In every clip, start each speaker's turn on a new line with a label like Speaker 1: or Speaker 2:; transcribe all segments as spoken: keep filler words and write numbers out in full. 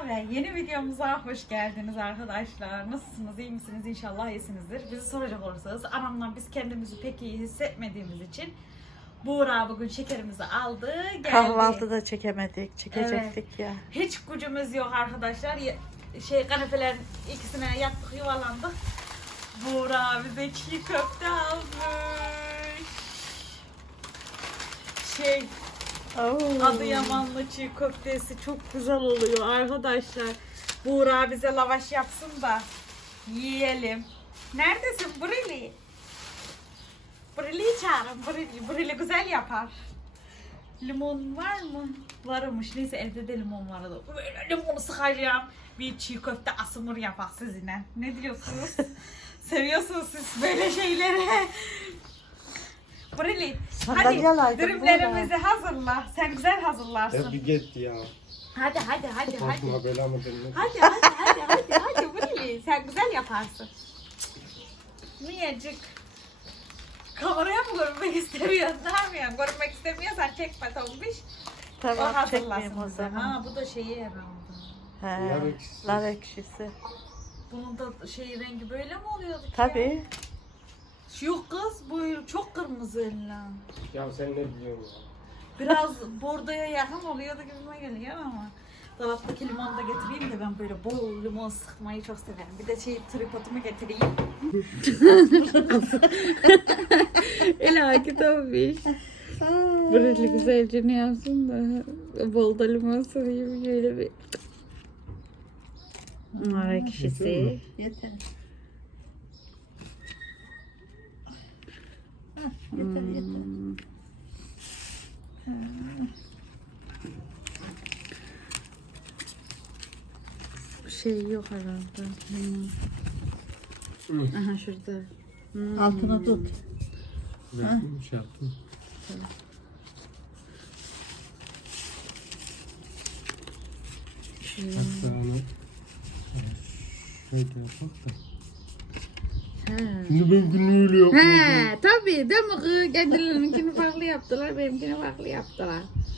Speaker 1: ve yeni videomuza hoş geldiniz arkadaşlar. Nasılsınız? İyi misiniz? İnşallah iyisinizdir. Bizi soracak olursanız anamla biz kendimizi pek iyi hissetmediğimiz için Buğra bugün şekerimizi aldı geldi.
Speaker 2: Kahvaltıda çekemedik, çekecektik
Speaker 1: Evet.
Speaker 2: ya.
Speaker 1: Hiç gücümüz yok arkadaşlar. Şey kanepelerin ikisine yattık yuvalandık. Buğra bize çiğ köfte almış. Şey
Speaker 2: Oo.
Speaker 1: Adıyamanlı çiğ köftesi çok güzel oluyor arkadaşlar. Buğra bize lavaş yapsın da yiyelim. Neredesin Brili? Brili'yi çağırın. Brili. Brili güzel yapar. Limon var mı? Varmış. Neyse evde de limon vardı. Böyle limonu sıkacağım. Bir çiğ köfte asımır yapar sizinle. Ne diyorsunuz? Seviyorsunuz siz böyle şeyleri. Brili, hadi dürümlerimizi hazırla. Sen güzel hazırlarsın.
Speaker 3: Ya bir git ya.
Speaker 1: Hadi hadi hadi hadi.
Speaker 3: Başıma bela mı denir?
Speaker 1: Hadi hadi hadi hadi hadi Brili. Sen güzel yaparsın. Miyacık. Kameraya mı görünmek istemiyorsun? Ne yapıyorsun? Görünmek istemiyorsan çekme tombiş. O
Speaker 2: Tamam, çekmeyeyim
Speaker 1: hazırlasın
Speaker 2: o
Speaker 1: bize.
Speaker 2: zaman.
Speaker 1: Ha bu da şeyi herhalde.
Speaker 2: He,
Speaker 3: Nar ekşisi.
Speaker 2: nar ekşisi.
Speaker 1: Bunun da şey rengi böyle mi oluyordu ki?
Speaker 2: Tabii.
Speaker 1: Yok kız bu çok kırmızı lan.
Speaker 3: Ya sen ne biliyorsun ya?
Speaker 1: Biraz bordoya yakın oluyordu gibime geliyor ama. Dolaptaki limonu da getireyim de ben böyle bol limon sıkmayı çok severim. Bir de şey tripodumu getireyim.
Speaker 4: Elaki tombiş. Burası güzelce ne yapsın da bol da limon sıkayım şöyle bir. Nar ekşisi.
Speaker 2: Yeter. Hah, yeter yeter.
Speaker 4: Hmm. Şey yok herhalde. Hmm.
Speaker 3: Hı.
Speaker 4: Aha şurada. Hmm.
Speaker 2: Altına tut.
Speaker 3: Ben şey yaptım. Hatta onu e, şöyle yapak da.
Speaker 4: He.
Speaker 3: Şimdi ben günü öyle yapmadım.
Speaker 4: He, tabii değil mi kız? Kendilerinkini farklı yaptılar, benimkini farklı yaptılar.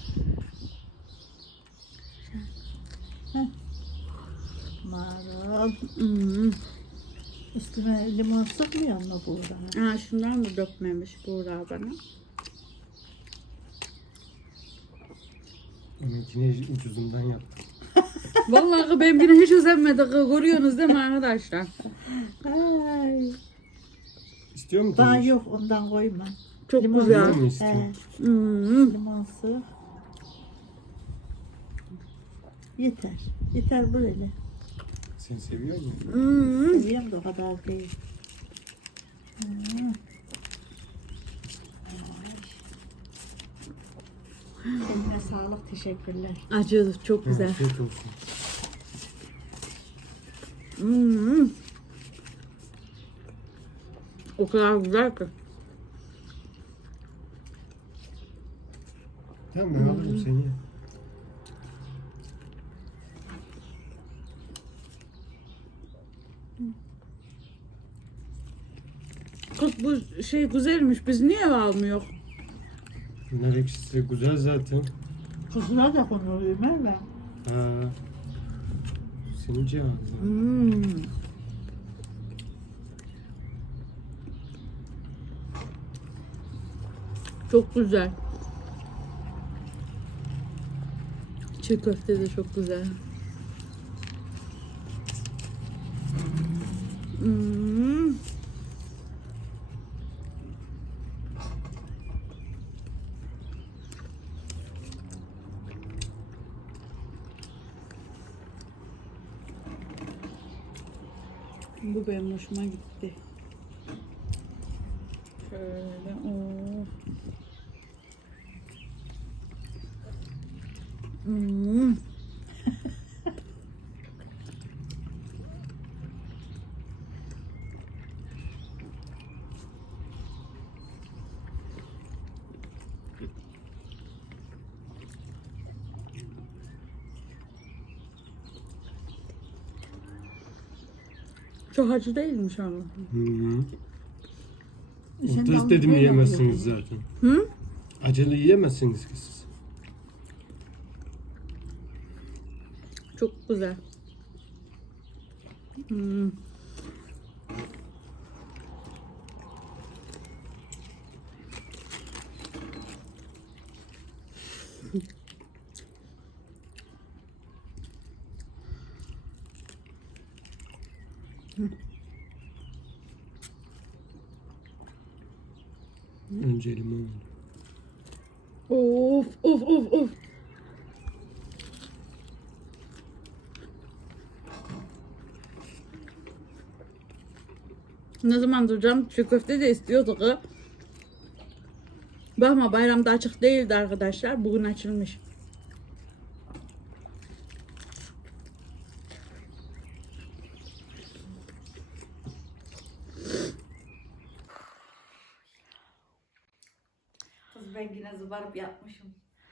Speaker 2: Marul.
Speaker 4: Hmm.
Speaker 2: Üstüne limon sıkmıyor mu Buğra?
Speaker 4: Ha, şundan mı dökmemiş Buğra bana?
Speaker 3: Onunkini ucuzundan yaptım.
Speaker 4: Vallahi kız benimkini hiç özenmedi kız. Görüyorsunuz değil mi arkadaşlar?
Speaker 2: Ay.
Speaker 3: İstiyor musun?
Speaker 2: Daha yok ondan koyma.
Speaker 4: Çok
Speaker 2: Limon
Speaker 4: güzel.
Speaker 2: sık.
Speaker 3: Limon mu
Speaker 2: He,
Speaker 3: istiyorsun?
Speaker 4: Hmm.
Speaker 2: limon sık. Yeter. Yeter böyle.
Speaker 3: Sen seviyor musun?
Speaker 4: Hmm.
Speaker 2: Seviyorum da o kadar değil. Hmm. Eline sağlık, teşekkürler.
Speaker 4: Acı çok güzel.
Speaker 3: Afiyet olsun.
Speaker 4: Hmm. O kadar güzel ki.
Speaker 3: Tamam ben alırım seni ye.
Speaker 4: Kız bu şey güzelmiş. Biz niye almıyor?
Speaker 3: Nar ekşisi güzel zaten.
Speaker 2: Kızına da konuluyor Merve.
Speaker 3: Ha. Senin cihazın.
Speaker 4: Hmm. Çok güzel. Çiğ köfte de çok güzel. Hmm. Bu benim hoşuma gitti. Şöyle. Oo. Hmm. Çok acı değilmiş ama.
Speaker 3: Hı hı.
Speaker 2: Sen de
Speaker 3: Tuz
Speaker 2: onu
Speaker 3: dedim
Speaker 2: böyle
Speaker 3: yiyemezsiniz
Speaker 2: yapıyorsun.
Speaker 3: zaten.
Speaker 4: Hı?
Speaker 3: Acılı yiyemezsiniz ki siz.
Speaker 4: Çok güzel. Hmm.
Speaker 3: Önce limon.
Speaker 4: Of of of of. Ne zaman duracağım? Çiğ köfte de istiyorduk. Ha. Bakma bayramda açık değildi arkadaşlar. Bugün açılmış.
Speaker 1: Kız ben yine zıbarıp yatmışım.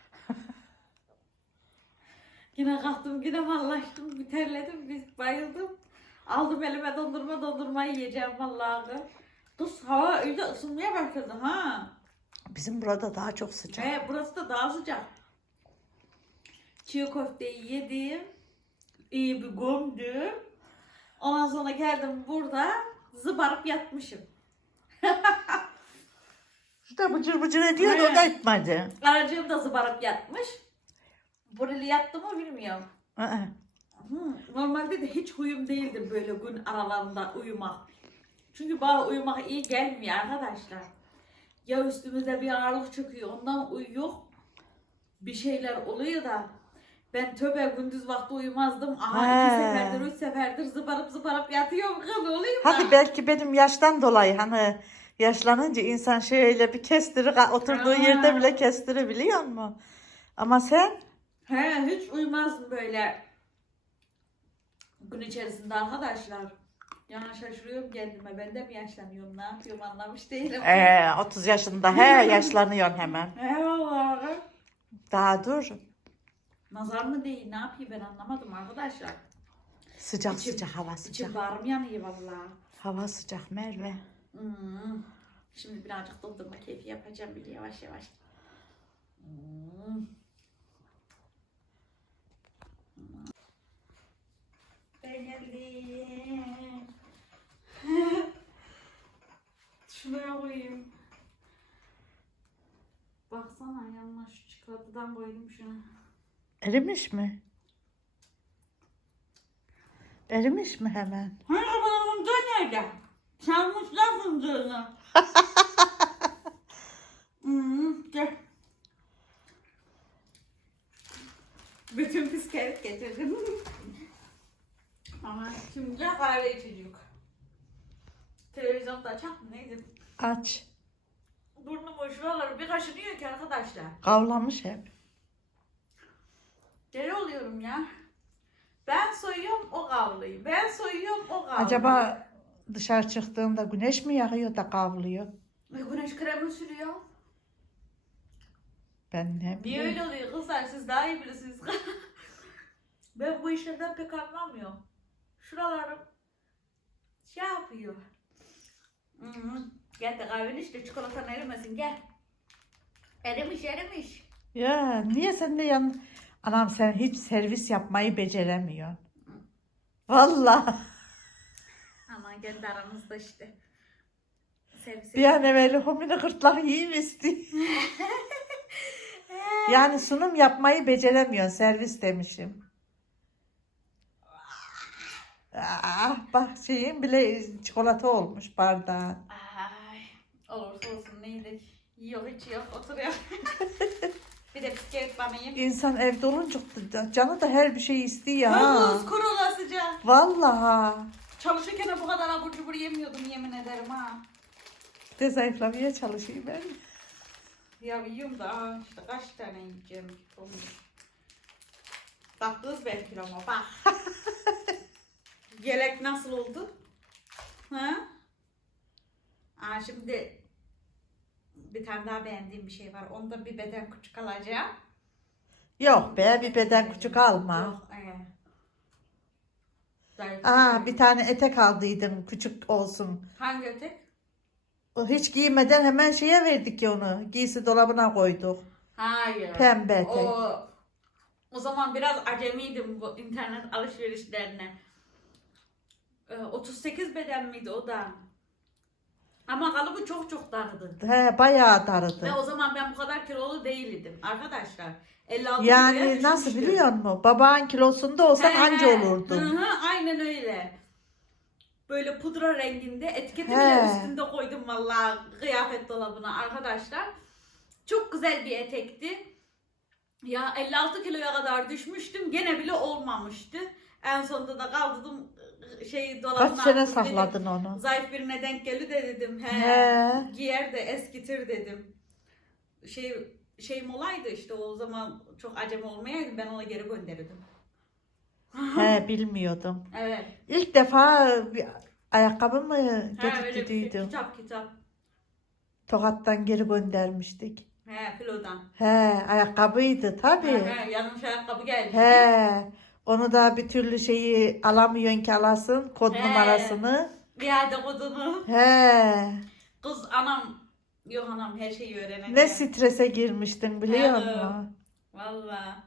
Speaker 1: Yine kalktım, yine mallaştım, bir terledim, bir bayıldım. Aldım elime dondurma, dondurma yiyeceğim vallahi. Kız hava öyle ısınmaya başladı ha.
Speaker 2: Bizim burada daha çok sıcak.
Speaker 1: He, burası da daha sıcak. Çiğ köfteyi yedim. İyi bir gömdüm. Ondan sonra geldim burada zıbarıp yatmışım.
Speaker 2: Şurada bıcır bıcır ediyor da o da etmedi.
Speaker 1: Aracığım da zıbarıp yatmış. Buraya yattı mı bilmiyorum.
Speaker 2: Aa.
Speaker 1: Hı, normalde de hiç huyum değildir böyle gün aralarında uyumak. Çünkü bana uyumak iyi gelmiyor arkadaşlar. Ya üstümüzde bir ağırlık çöküyor, ondan uyuyor. Bir şeyler oluyor da ben tövbe gündüz vakti uyumazdım. Aha
Speaker 2: He.
Speaker 1: iki seferdir, üç seferdir zıbarıp zıbarıp yatıyorum kız olayım da.
Speaker 2: Hadi belki benim yaştan dolayı hani yaşlanınca insan şöyle bir kestirir, oturduğu
Speaker 1: Aa.
Speaker 2: yerde bile kestirebiliyor mu? Ama sen
Speaker 1: He, hiç uyumazdım böyle gün içerisinde arkadaşlar. Yani şaşırıyorum kendime. Ben de mi yaşlanıyorum? Ne yapıyorum anlamış değilim.
Speaker 2: ee, otuz yaşında he yaşlanıyorsun hemen.
Speaker 1: He vallahi.
Speaker 2: Daha dur.
Speaker 1: Nazar mı değil? Ne yapayım ben anlamadım arkadaşlar.
Speaker 2: Sıcak
Speaker 1: İçim-
Speaker 2: sıcak hava
Speaker 1: İçim
Speaker 2: sıcak.
Speaker 1: bağrım yanıyor vallahi.
Speaker 2: Hava sıcak Merve.
Speaker 1: Hmm. Şimdi birazcık dondurma keyfi yapacağım bile yavaş yavaş. Hmm. Ben geldim. Şuraya koyayım. Baksana yanına şu çikolatadan koydum şunu.
Speaker 2: Erimiş mi? Erimiş mi hemen?
Speaker 1: Hani bana fındığı nerede? Çalmışlar fındığını. hmm, gel. Bütün bisküvit getirdim. Ama şimdi kahve içecek. Televizyonda açak mı neydi?
Speaker 2: Aç.
Speaker 1: Burnumu şuraları bir kaşınıyor ki arkadaşlar.
Speaker 2: Kavlamış hep.
Speaker 1: Deli oluyorum ya. Ben soyuyorum o kavlıyor. Ben soyuyorum o kavlıyor.
Speaker 2: Acaba dışarı çıktığında güneş mi yakıyor da kavlıyor?
Speaker 1: Ve güneş kremi sürüyor.
Speaker 2: Ben ne
Speaker 1: Niye
Speaker 2: bileyim.
Speaker 1: öyle oluyor kızlar? Siz daha iyi bilirsiniz. Ben bu işlerden pek anlamıyorum. Şuralarım şey yapıyor. Hı-hı. Gel de kahveni işte çikolatan erimesin gel. Erimiş erimiş.
Speaker 2: Ya niye sen de yan... Anam sen hiç servis yapmayı beceremiyorsun. Vallahi.
Speaker 1: Aman kendi aramızda işte. Servis
Speaker 2: Bir an evvel homini gırtlak yiyeyim istiyor. Yani sunum yapmayı beceremiyorsun. Servis demişim. Ah bak şeyin bile çikolata olmuş bardağın.
Speaker 1: Ay, olursa olsun neydi? Yok hiç yok oturuyor. Bir de bisküvit banayım.
Speaker 2: İnsan evde olunca da- canı da her bir şey istiyor ha.
Speaker 1: Kız kuru olasıca.
Speaker 2: Vallahi.
Speaker 1: Çalışırken bu kadar abur cubur yemiyordum yemin ederim ha.
Speaker 2: Bir de zayıflamaya çalışayım ben.
Speaker 1: Ya yiyorum da aa, işte kaç tane yiyeceğim. Bak kız ben kiloma bak. Yelek nasıl oldu? Ha? Aa, şimdi bir tane daha beğendiğim bir şey var. Onda bir beden küçük alacağım.
Speaker 2: Yok be bir beden küçük alma.
Speaker 1: Yok, ee. Zayıf-
Speaker 2: Aa bir tane etek aldıydım küçük olsun.
Speaker 1: Hangi ötek?
Speaker 2: O hiç giymeden hemen şeye verdik ya onu. Giysi dolabına koyduk.
Speaker 1: Hayır.
Speaker 2: Pembe etek.
Speaker 1: O O zaman biraz acemiydim bu internet alışverişlerine. Ee, otuz sekiz beden miydi o da? Ama kalıbı çok çok dardı.
Speaker 2: He, bayağı darıdı.
Speaker 1: Ve o zaman ben bu kadar kilolu değildim arkadaşlar. elli altı
Speaker 2: Yani
Speaker 1: kiloya
Speaker 2: nasıl
Speaker 1: düşmüştüm.
Speaker 2: biliyor musun? Babanın kilosunda olsan
Speaker 1: He,
Speaker 2: anca
Speaker 1: Hı
Speaker 2: olurdun.
Speaker 1: hı, aynen öyle. Böyle pudra renginde etiketi
Speaker 2: He.
Speaker 1: bile üstünde koydum vallahi kıyafet dolabına arkadaşlar. Çok güzel bir etekti. Ya elli altı kiloya kadar düşmüştüm. Gene bile olmamıştı. En sonunda da kaldırdım şey dolabına.
Speaker 2: Kaç sene
Speaker 1: attım, dedim,
Speaker 2: sakladın onu?
Speaker 1: zayıf birine denk geldi de dedim. He,
Speaker 2: He.
Speaker 1: giyer de eskitir dedim. Şey şeyim olaydı işte o zaman çok acemi olmayaydı ben ona geri gönderirdim.
Speaker 2: He, bilmiyordum.
Speaker 1: Evet.
Speaker 2: İlk defa bir ayakkabı mı
Speaker 1: Ha, öyle bir şey.
Speaker 2: getirttiydin?
Speaker 1: Kitap kitap.
Speaker 2: Tokat'tan geri göndermiştik.
Speaker 1: He filodan.
Speaker 2: He, ayakkabıydı tabii.
Speaker 1: He, he, yanlış ayakkabı geldi.
Speaker 2: He, onu da bir türlü şeyi alamıyorsun ki alasın, kod
Speaker 1: He.
Speaker 2: numarasını.
Speaker 1: İade kodunu.
Speaker 2: He,
Speaker 1: Kız anam. Yok anam her şeyi öğrenecek.
Speaker 2: ne strese girmiştin biliyor
Speaker 1: He.
Speaker 2: musun?
Speaker 1: Valla.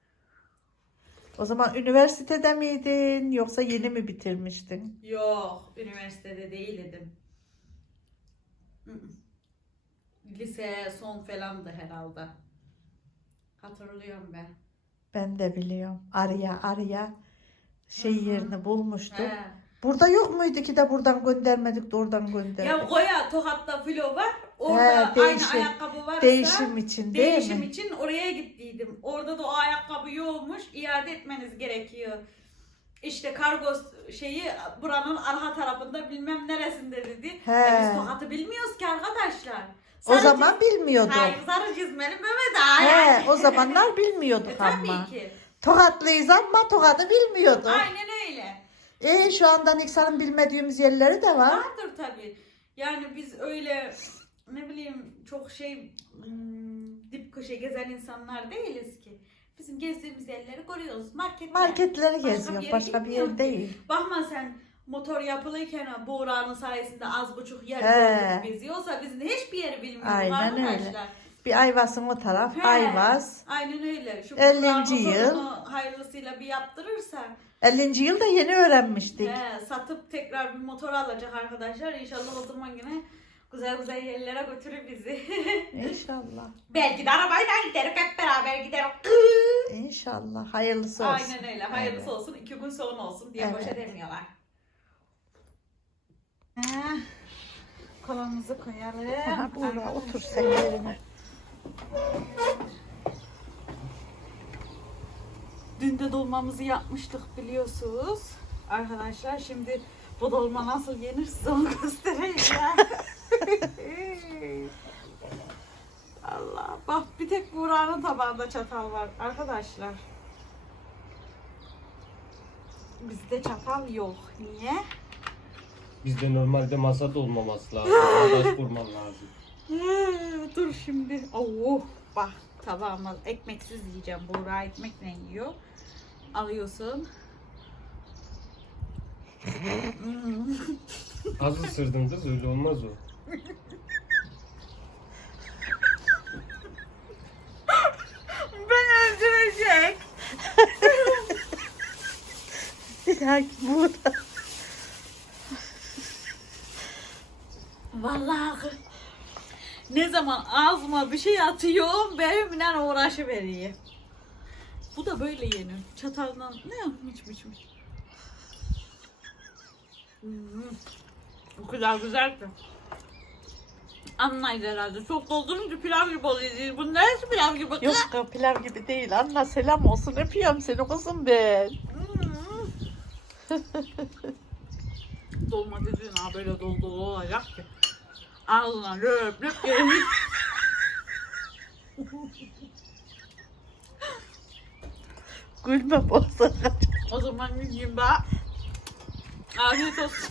Speaker 2: O zaman üniversitede miydin yoksa yeni mi bitirmiştin?
Speaker 1: Yok. Üniversitede değildim. Hı hı. Lise son falandı herhalde. Hatırlıyorum ben.
Speaker 2: Ben de biliyorum. Arya arya şey
Speaker 1: Hı hı.
Speaker 2: yerini bulmuştu.
Speaker 1: He.
Speaker 2: Burada yok muydu ki de buradan göndermedik de oradan gönderdik.
Speaker 1: Ya Goya Tokat'ta filo var. Orada
Speaker 2: He, değişim.
Speaker 1: aynı ayakkabı varsa
Speaker 2: Değişim için değil
Speaker 1: değişim
Speaker 2: mi?
Speaker 1: için oraya gittiydim. Orada da o ayakkabı yokmuş. İade etmeniz gerekiyor. İşte kargo şeyi buranın arka tarafında bilmem neresinde dedi.
Speaker 2: He.
Speaker 1: Ya biz Tokat'ı bilmiyoruz ki arkadaşlar.
Speaker 2: O
Speaker 1: Sarı
Speaker 2: zaman
Speaker 1: çiz-
Speaker 2: bilmiyorduk.
Speaker 1: Hayır, sarı çizmeli Mehmet Ağa yani.
Speaker 2: He, o zamanlar bilmiyorduk
Speaker 1: E, tabii
Speaker 2: ama.
Speaker 1: ki.
Speaker 2: Tokatlıyız ama Tokat'ı bilmiyorduk.
Speaker 1: Aynen öyle.
Speaker 2: E şu anda Niksar'ın bilmediğimiz yerleri de var.
Speaker 1: Vardır tabii. Yani biz öyle ne bileyim çok şey hmm, dip köşe gezen insanlar değiliz ki. Bizim gezdiğimiz yerleri görüyoruz. Marketler.
Speaker 2: Marketleri
Speaker 1: Başka bir
Speaker 2: geziyor.
Speaker 1: yere
Speaker 2: Başka bir
Speaker 1: gitmiyor
Speaker 2: yer
Speaker 1: ki.
Speaker 2: değil.
Speaker 1: Bakma sen motor yapılırken Buğra'nın sayesinde az buçuk yer
Speaker 2: He.
Speaker 1: gördük biz. Yoksa biz de hiçbir yeri bilmiyoruz
Speaker 2: Aynen öyle.
Speaker 1: arkadaşlar.
Speaker 2: Bir Ayvas'ın o taraf.
Speaker 1: He.
Speaker 2: Ayvaz.
Speaker 1: Aynen öyle. Şu
Speaker 2: ellinci
Speaker 1: Buğra
Speaker 2: yıl.
Speaker 1: motorunu hayırlısıyla bir yaptırırsa
Speaker 2: ellinci yılda yeni öğrenmiştik.
Speaker 1: he, satıp tekrar bir motor alacak arkadaşlar. İnşallah o zaman yine güzel güzel yerlere götürür bizi.
Speaker 2: İnşallah.
Speaker 1: Belki de arabayla gideriz hep beraber gideriz.
Speaker 2: İnşallah. Hayırlısı olsun.
Speaker 1: Aynen öyle. Hayırlısı
Speaker 2: Evet.
Speaker 1: olsun. iki gün sonra olsun diye
Speaker 2: Evet.
Speaker 1: boş edemiyorlar. Kolamızı koyalım.
Speaker 2: Aha, Buğra otur sen yerine.
Speaker 1: Dün de dolmamızı yapmıştık biliyorsunuz. Arkadaşlar şimdi bu dolma nasıl yenir size onu göstereyim ya. Allah bak bir tek Buğra'nın tabağında çatal var arkadaşlar. Bizde çatal yok. Niye?
Speaker 3: Bizde normalde masada olmaması lazım. Arkadaş kurman lazım.
Speaker 1: Ee, Dur şimdi. Oh bak tabağıma ekmeksiz yiyeceğim. Buğra ekmekle yiyor. Alıyorsun.
Speaker 3: Az ısırdın kız, öyle olmaz o.
Speaker 1: Ben öldürecek.
Speaker 2: Ya Buğra.
Speaker 1: Vallahi ne zaman ağzıma bir şey atıyorum benimle uğraşıveriyor. Bu da böyle yenir. Çataldan ne miç miç miç. Hmm. Bu kadar güzel ki. Anlayız herhalde. Çok doldurunca pilav gibi oluyor. Bu neresi pilav gibi?
Speaker 2: Yok ya, pilav gibi değil. Anla selam olsun. Öpüyorum seni kızım ben.
Speaker 1: Hmm. Dolma dediğin ha böyle dolu dolu olacak ki. Ağzına löp löp gelir.
Speaker 2: Gülme bozsa.
Speaker 1: O zaman yiyeyim ben. Afiyet olsun.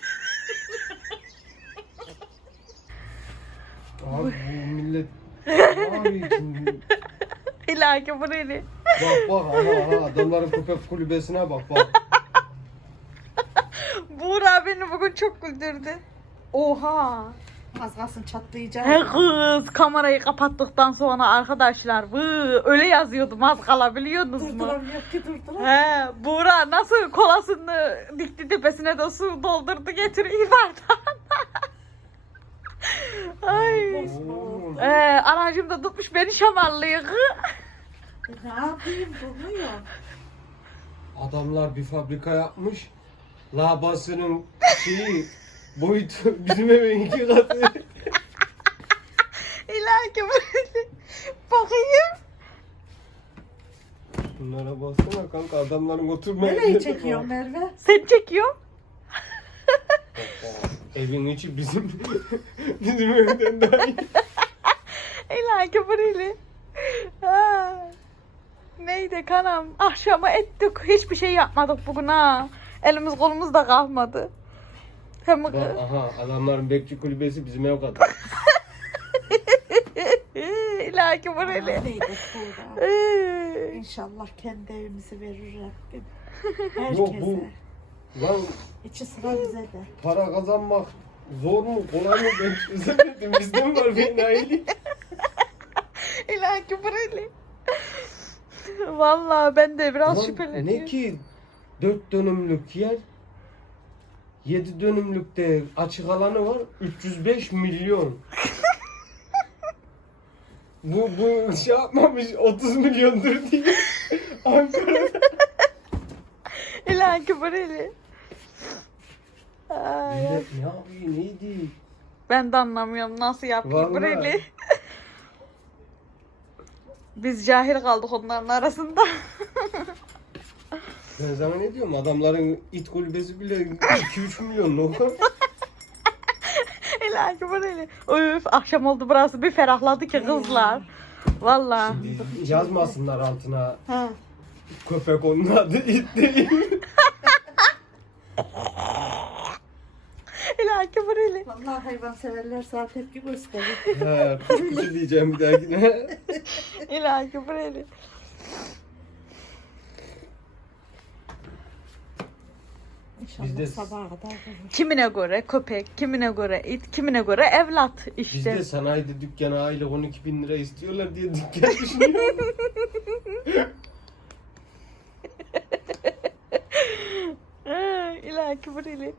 Speaker 3: Abi bu millet... Abi
Speaker 2: İlahi burayı.
Speaker 3: bak bak aha aha adamların köpek kulübesine bak bak.
Speaker 2: Buğra beni bugün çok güldürdü. Oha. Az kalsın çatlayacak.
Speaker 1: He kız kamerayı kapattıktan sonra arkadaşlar vı, öyle yazıyordum az kalabiliyordunuz mu?
Speaker 2: Durduramıyor ki durduramıyor.
Speaker 1: He Buğra nasıl kolasını dikti tepesine de su doldurdu getiriyor bardağı. Ay.
Speaker 3: Oo.
Speaker 1: Ee, anacığım da tutmuş beni şamarlıyor.
Speaker 2: E, ne yapayım durmuyor.
Speaker 3: Adamlar bir fabrika yapmış. Labasının şeyi boyutu bizim evin iki katı.
Speaker 1: İlahi böyle. Bakayım.
Speaker 3: Bunlara baksana kanka adamların oturmaya
Speaker 2: Nereyi çekiyor Merve?
Speaker 1: Sen çekiyor.
Speaker 3: Evin içi bizim bizim evden daha iyi.
Speaker 1: İlahi böyle. Ha. Neydi kanam? Akşama ettik. Hiçbir şey yapmadık bugün ha. Elimiz kolumuz da kalmadı. Hem
Speaker 3: Bak, aha adamların bekçi kulübesi bizim ev kadar.
Speaker 1: İlahi böyle.
Speaker 2: Neydi burada?
Speaker 1: Ee,
Speaker 2: İnşallah kendi evimizi verir Rabbim.
Speaker 3: Yok
Speaker 2: Herkese.
Speaker 3: bu lan
Speaker 2: İçi sıra bize de.
Speaker 3: para kazanmak zor mu kolay mı ben çözemedim. Bizde mi var fenayilik?
Speaker 1: İlahi böyle. Vallahi ben de biraz
Speaker 3: Lan
Speaker 1: şüpheleniyorum.
Speaker 3: ne ki dört dönümlük yer yedi dönümlükte açık alanı var üç yüz beş milyon. bu bu şey yapmamış otuz milyondur diye Ankara'da.
Speaker 1: İlahi böyle. Ay, ay.
Speaker 3: Millet ne yapıyor neydi?
Speaker 1: Ben de anlamıyorum nasıl yapıyor
Speaker 3: Vallahi.
Speaker 1: böyle. Biz cahil kaldık onların arasında.
Speaker 3: Ben sana ne diyorum adamların it kulübesi bile iki üç milyon o.
Speaker 1: İlahi böyle. Üf akşam oldu burası bir ferahladı ki kızlar. Vallahi.
Speaker 3: Şimdi yazmasınlar altına
Speaker 2: Ha.
Speaker 3: köpek onun adı it değil.
Speaker 1: İlahi böyle.
Speaker 2: Vallahi hayvan severler sana tepki gösterir.
Speaker 3: He kuş kuşu diyeceğim bir dahakine.
Speaker 1: İlahi böyle.
Speaker 2: İnşallah
Speaker 3: Bizde-
Speaker 2: sabaha kadar durur.
Speaker 1: Kimine göre köpek, kimine göre it, kimine göre evlat işte.
Speaker 3: Bizde sanayide dükkana aylık on iki bin lira istiyorlar diye dükkan düşünüyor.
Speaker 1: Ay, İlahi böyle.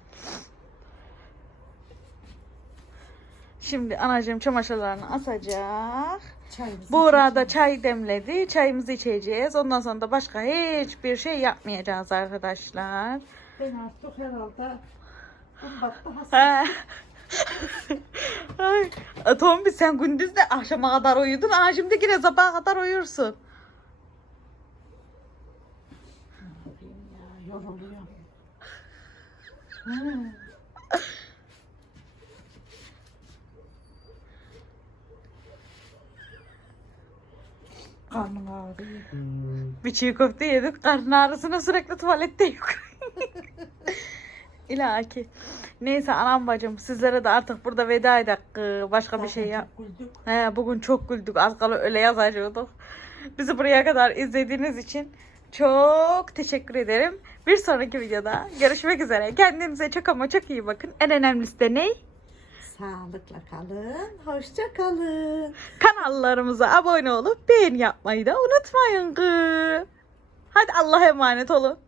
Speaker 1: Şimdi anacığım çamaşırlarını asacak.
Speaker 2: Çayımızı
Speaker 1: Bu arada çay demledi. Çayımızı içeceğiz. Ondan sonra da başka hiçbir şey yapmayacağız arkadaşlar.
Speaker 2: Ben artık herhalde kumbatta hasar.
Speaker 1: He. Ay, Tombi sen gündüz de akşama kadar uyudun. Aa şimdi yine sabaha kadar uyursun.
Speaker 2: Ne yapayım ya, yoruluyorum. Hmm. Karnım ağrıyor.
Speaker 3: Hmm.
Speaker 1: Bir çiğ köfte yedik. Karın ağrısına sürekli tuvalette yok. İlahi. Neyse anam bacım sizlere de artık burada veda edek. Başka bir şey yap.
Speaker 2: Zaten çok güldük.
Speaker 1: He, bugün çok güldük. Az kala öyle yazacıyorduk. Bizi buraya kadar izlediğiniz için çok teşekkür ederim. Bir sonraki videoda görüşmek üzere. Kendinize çok ama çok iyi bakın. En önemlisi de ne?
Speaker 2: Sağlıkla kalın. Hoşça kalın.
Speaker 1: Kanallarımıza abone olup beğeni yapmayı da unutmayın. Kız. Hadi Allah'a emanet olun.